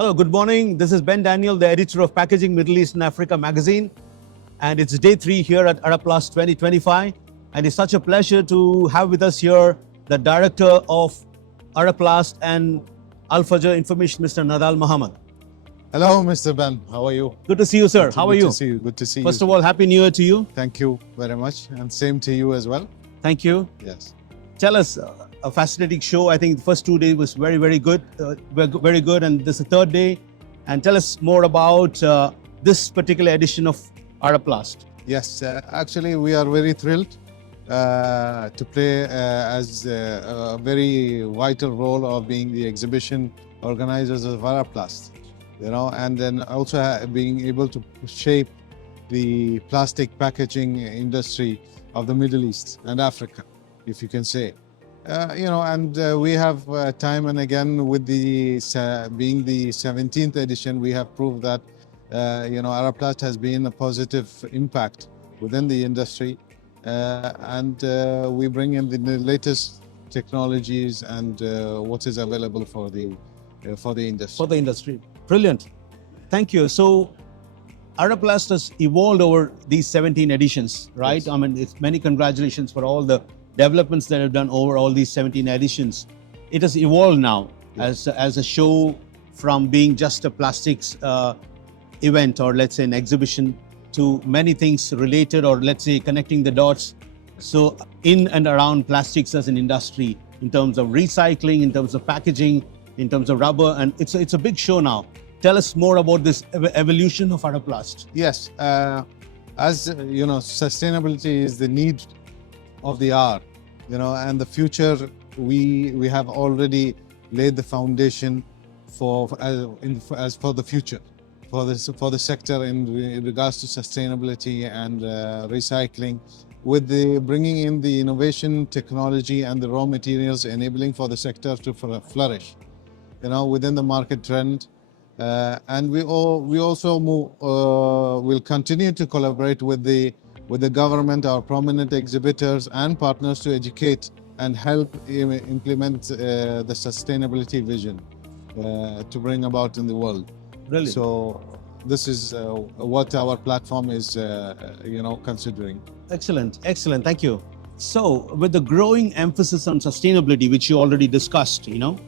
Hello, good morning. This is Ben Daniel, the editor of Packaging Middle East and Africa magazine. And it's day 3 here at ArabPlast 2025. And it's such a pleasure to have with us here the director of ArabPlast and Al Fajr Information, Mr. Nadal Mohamed. Hello, Mr. Ben. How are you? Good to see you, sir. How are you? Good to see you. Good to see you. First of all, Happy New Year to you. Thank you very much. And same to you as well. Thank you. Yes. Tell us, a fascinating show. I think the first 2 days was very good. Very good. And this is the third day. And tell us more about this particular edition of ArabPlast. Yes, actually, we are very thrilled to play as a very vital role of being the exhibition organizers of ArabPlast. And then also being able to shape the plastic packaging industry of the Middle East and Africa, if you can say. We have time and again with the being the 17th edition, we have proved that ArabPlast has been a positive impact within the industry, we bring in the latest technologies and what is available for the industry. For the industry. Brilliant. Thank you. So ArabPlast has evolved over these 17 editions, right? Yes. I mean, it's many congratulations for all the developments that have done over all these 17 editions. It has evolved now, yes, as a show from being just a plastics event, or let's say an exhibition, to many things related, or let's say connecting the dots. So in and around plastics as an industry, in terms of recycling, in terms of packaging, in terms of rubber, and it's a big show now. Tell us more about this evolution of ArabPlast. Yes, as you know, sustainability is the need of the hour, and the future. We have already laid the foundation for the future, for the sector in regards to sustainability and recycling, with the bringing in the innovation, technology, and the raw materials, enabling for the sector to flourish, within the market trend. And we also will continue to collaborate with the government, our prominent exhibitors and partners, to educate and help implement the sustainability vision to bring about in the world. Brilliant. So this is what our platform is, considering. Excellent, excellent. Thank you. So with the growing emphasis on sustainability, which you already discussed, the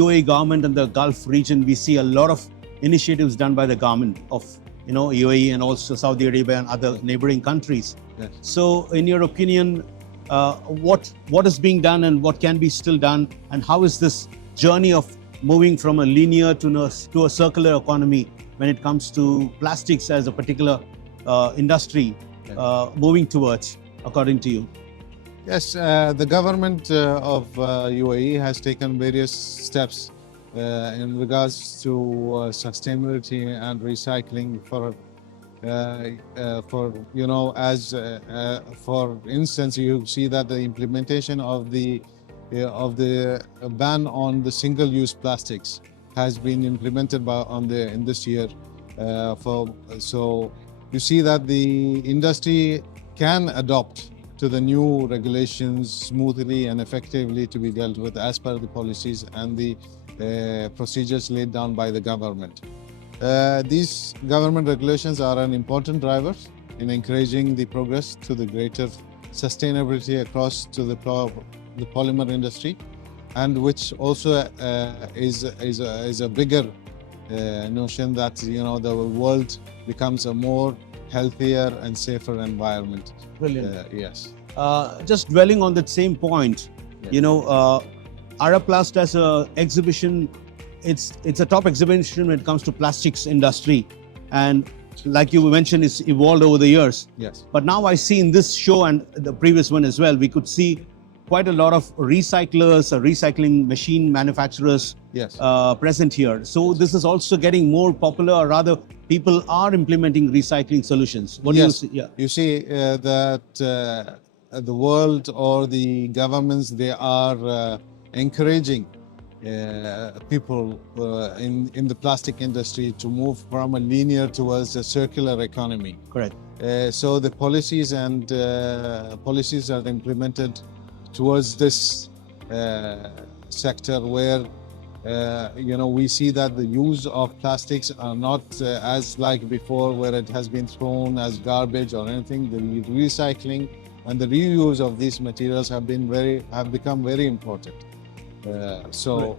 UAE government and the Gulf region, we see a lot of initiatives done by the government of UAE and also Saudi Arabia and other neighboring countries. Yes. So in your opinion, what is being done and what can be still done, and how is this journey of moving from a linear to a circular economy when it comes to plastics as a particular industry, moving towards, according to you? Yes, the government of UAE has taken various steps in regards to sustainability and recycling. For instance, you see that the implementation of the ban on the single-use plastics has been implemented in this year. So you see that the industry can adopt to the new regulations smoothly and effectively to be dealt with as per the policies and the procedures laid down by the government. These government regulations are an important driver in encouraging the progress to the greater sustainability across to the polymer industry, and which also is a bigger notion that the world becomes a more healthier and safer environment. Brilliant. Yes. Just dwelling on that same point, ArabPlast as an exhibition, it's a top exhibition when it comes to plastics industry, and like you mentioned, it's evolved over the years. Yes. But now I see in this show and the previous one as well, we could see quite a lot of recyclers, recycling machine manufacturers, yes, present here. So this is also getting more popular, or rather people are implementing recycling solutions. What yes. do you see? Yeah. You see that the world or the governments, they are encouraging people in the plastic industry to move from a linear towards a circular economy. Correct. So the policies are implemented towards this sector, where We see that the use of plastics are not as like before, where it has been thrown as garbage or anything. The recycling and the reuse of these materials have become very important. So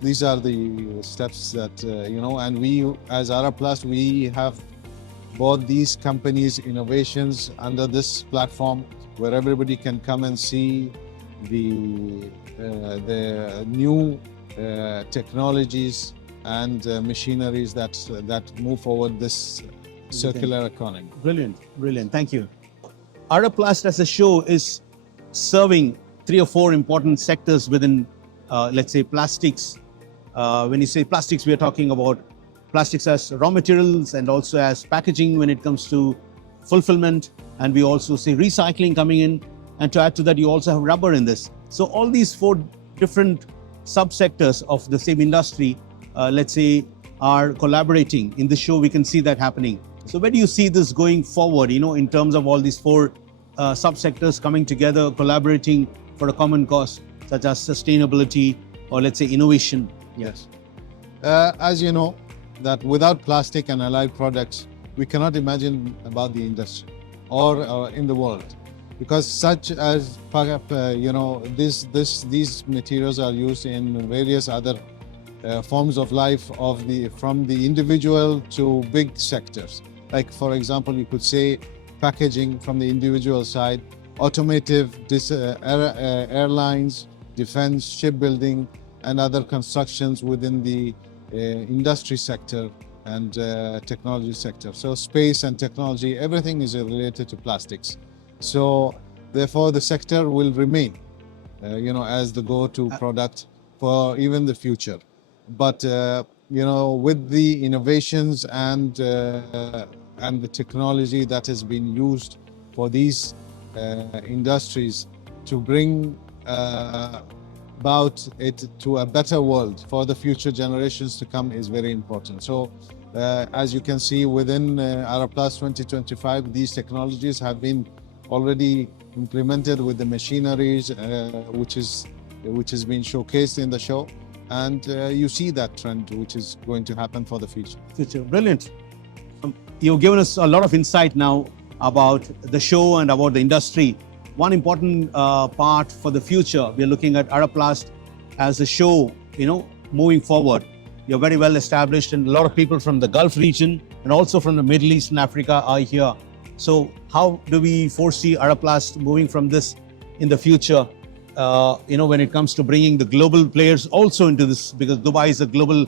these are the steps that and we as ArabPlast, we have bought these companies' innovations under this platform, where everybody can come and see the new technologies and machineries that move forward this circular economy. Brilliant, brilliant. Thank you. ArabPlast as a show is serving 3 or 4 important sectors within, let's say, plastics. When you say plastics, we are talking about plastics as raw materials and also as packaging when it comes to fulfillment. And we also see recycling coming in. And to add to that, you also have rubber in this. So all these 4 different subsectors of the same industry, let's say, are collaborating. In the show, we can see that happening. So where do you see this going forward, in terms of all these 4 subsectors coming together, collaborating for a common cause, such as sustainability or let's say innovation? Yes. As you know, that without plastic and allied products, we cannot imagine about the industry or in the world. Because such as, these materials are used in various other forms of life from the individual to big sectors. Like, for example, you could say packaging from the individual side, automotive, airlines, defense, shipbuilding, and other constructions within the industry sector and technology sector. So space and technology, everything is related to plastics. So therefore the sector will remain, as the go-to product for even the future. But, with the innovations and the technology that has been used for these industries to bring about it to a better world for the future generations to come is very important. So as you can see within ArabPlast 2025, these technologies have been already implemented with the machineries which has been showcased in the show, and you see that trend which is going to happen for the future. Brilliant. You've given us a lot of insight now about the show and about the industry. One important part for the future, we are looking at ArabPlast as a show, moving forward. You're very well established, and a lot of people from the Gulf region and also from the Middle East and Africa are here. So how do we foresee ArabPlast moving from this in the future, when it comes to bringing the global players also into this, because Dubai is a global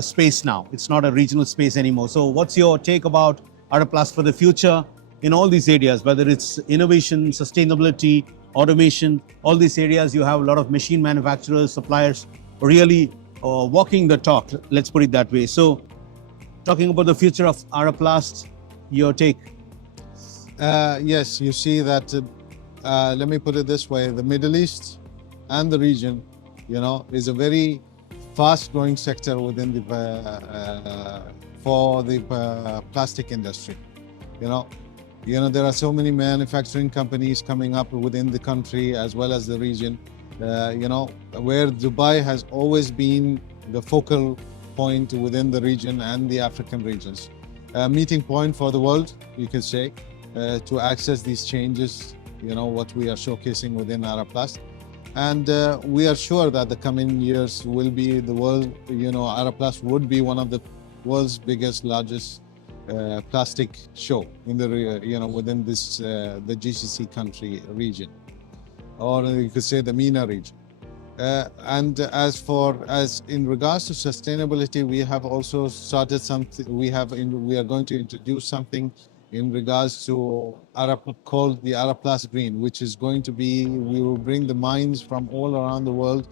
space now. It's not a regional space anymore. So what's your take about ArabPlast for the future in all these areas, whether it's innovation, sustainability, automation, all these areas? You have a lot of machine manufacturers, suppliers really walking the talk, let's put it that way. So talking about the future of ArabPlast, your take? Yes, you see that, let me put it this way, the Middle East and the region, is a very fast-growing sector within for the plastic industry. There are so many manufacturing companies coming up within the country as well as the region, where Dubai has always been the focal point within the region and the African regions. A meeting point for the world, you could say, to access these changes, what we are showcasing within ArabPlast. And we are sure that the coming years will be the world, ArabPlast would be one of the world's biggest, largest plastic show in the, within this, the GCC country region, or you could say the MENA region. And as in regards to sustainability, we have also started something. We are going to introduce something in regards to called the ArabPlast Green, which is going to be, we will bring the minds from all around the world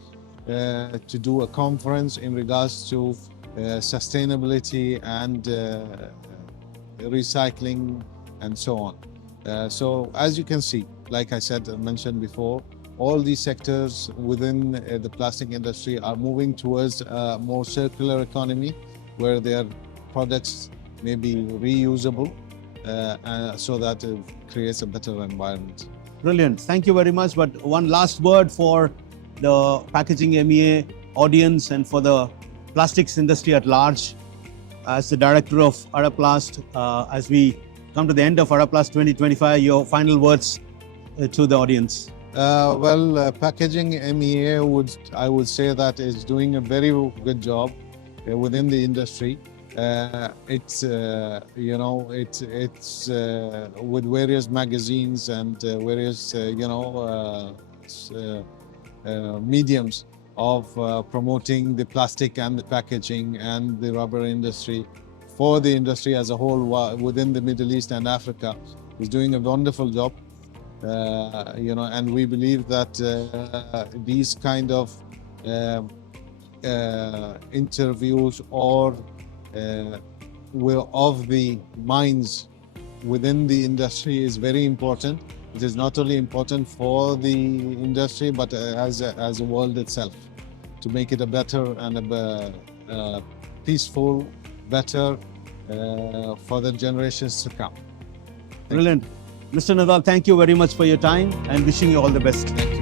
to do a conference in regards to sustainability and recycling and so on. So as you can see, like I mentioned before, all these sectors within the plastic industry are moving towards a more circular economy, where their products may be reusable, so that it creates a better environment. Brilliant. Thank you very much. But one last word for the Packaging MEA audience and for the plastics industry at large. As the director of ArabPlast, as we come to the end of ArabPlast 2025, your final words to the audience. Packaging MEA I would say that is doing a very good job within the industry. It's with various magazines and various mediums of promoting the plastic and the packaging and the rubber industry for the industry as a whole within the Middle East and Africa. Is doing a wonderful job. And we believe that these kind of interviews or of the minds within the industry is very important. It is not only important for the industry but as a world itself, to make it a better and a peaceful, better for the generations to come. Brilliant. Mr. Nadal, thank you very much for your time and wishing you all the best. Thank you.